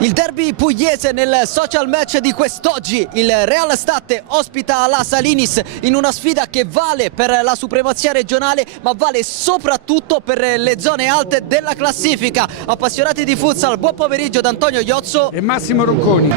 Il derby pugliese nel social match di quest'oggi. Il Real State ospita la Salinis in una sfida che vale per la supremazia regionale, ma vale soprattutto per le zone alte della classifica. Appassionati di futsal, buon pomeriggio da Antonio Iozzo e Massimo Rocconi.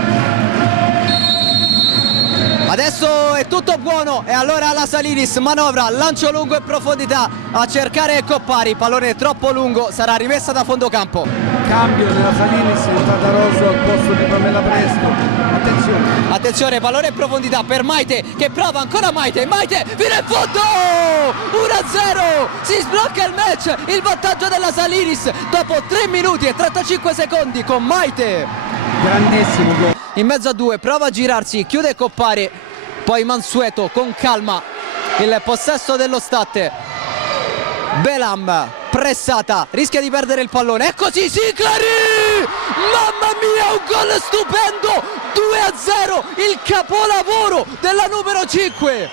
Adesso è tutto buono e allora la Salinis manovra, lancio lungo in profondità a cercare Coppari, pallone troppo lungo, sarà rimessa da fondo campo. Cambio della Salinis, è stata Rosso al posto di Pamela Presto. Attenzione. Attenzione, pallone in profondità per Maite che prova ancora Maite fino in fondo! 1-0, si sblocca il match, il vantaggio della Salinis dopo 3 minuti e 35 secondi con Maite. Grandissimo gol. In mezzo a due, prova a girarsi, chiude Coppari, poi Mansueto con calma, il possesso dello State. Belam, pressata, rischia di perdere il pallone, è così, Siclari! Mamma mia, un gol stupendo! 2-0, il capolavoro della numero 5.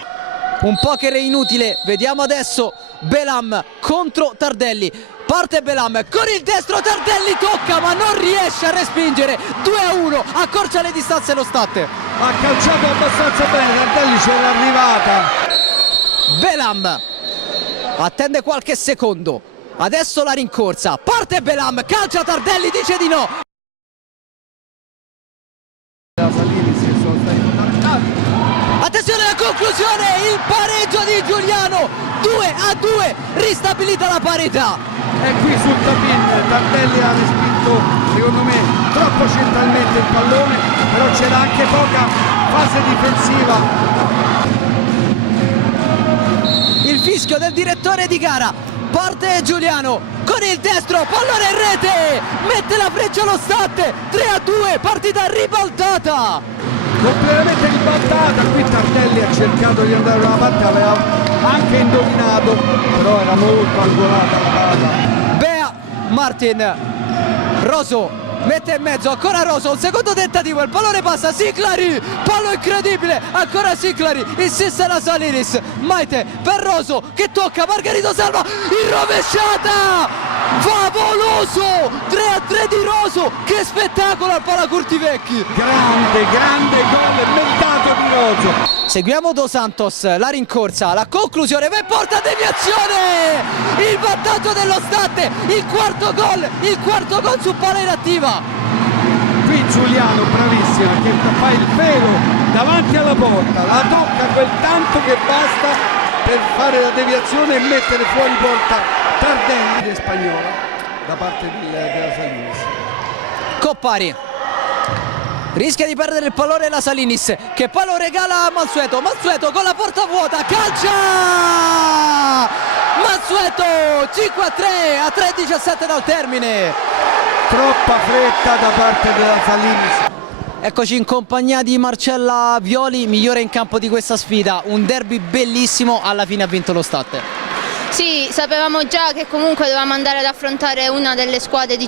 Un poker inutile, vediamo adesso Belam contro Tardelli. Parte Belam con il destro, Tardelli tocca ma non riesce a respingere. 2-1, accorcia le distanze lo State. Ha calciato abbastanza bene, Tardelli c'era arrivata. Belam attende qualche secondo, adesso la rincorsa, parte Belam, calcia Tardelli, dice di no. La Salinis sono stati fondamentali. Attenzione alla conclusione, il pareggio di Giuliano, 2-2, ristabilita la parità. E qui sul tapin Tardelli ha respinto, secondo me, troppo centralmente il pallone, però c'era anche poca fase difensiva. Il fischio del direttore di gara, parte Giuliano con il destro, pallone in rete, mette la freccia allo State, 3-2, partita ribaltata. Completamente ribaltata, qui Tardelli ha cercato di andare da una parte, aveva anche indovinato, però era molto angolata la palla. Bea Martin, Roso mette in mezzo, ancora Roso, un secondo tentativo, il pallone passa, Siclari, pallo incredibile, ancora Siclari, insiste la Salinis, Maite per Roso che tocca, Margherito salva, in rovesciata, favoloso, 3-3 di Roso, che spettacolo al Palacurtivecchi. Grande gol meritato di Roso. Seguiamo Dos Santos, la rincorsa, la conclusione, va in porta, deviazione, il vantaggio dello State, il quarto gol su palla inattiva. Qui Giuliano bravissima che fa il vero davanti alla porta, la tocca quel tanto che basta per fare la deviazione e mettere fuori porta Tardelli, spagnola, da parte della Salinis. Coppari rischia di perdere il pallone la Salinis che poi lo regala a Mansueto con la porta vuota, calcia Mansueto, 5-3 a 3-17 dal termine. Troppa fretta da parte della Salinis. Eccoci in compagnia di Marcella Violi, migliore in campo di questa sfida, un derby bellissimo, alla fine ha vinto lo State. Sì, sapevamo già che comunque dovevamo andare ad affrontare una delle squadre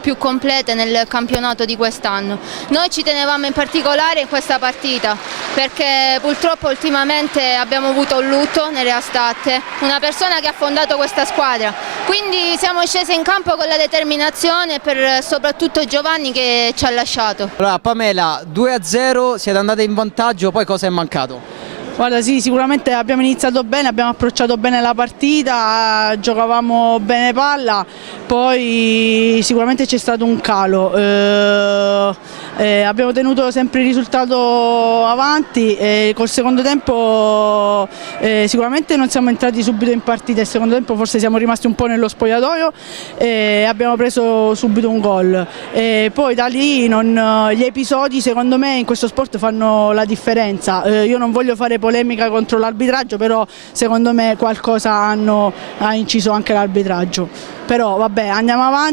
più complete nel campionato di quest'anno. Noi ci tenevamo in particolare in questa partita perché purtroppo ultimamente abbiamo avuto un lutto nel Real State, una persona che ha fondato questa squadra. Quindi siamo scesi in campo con la determinazione per soprattutto Giovanni che ci ha lasciato. Allora Pamela, 2-0, siete andate in vantaggio, poi cosa è mancato? Guarda, sì, sicuramente abbiamo iniziato bene, abbiamo approcciato bene la partita, giocavamo bene palla, poi sicuramente c'è stato un calo, abbiamo tenuto sempre il risultato avanti e col secondo tempo sicuramente non siamo entrati subito in partita, il secondo tempo forse siamo rimasti un po' nello spogliatoio e abbiamo preso subito un gol. E poi da lì gli episodi secondo me in questo sport fanno la differenza, io non voglio fare polemica contro l'arbitraggio, però secondo me qualcosa ha inciso anche l'arbitraggio, però vabbè, andiamo avanti.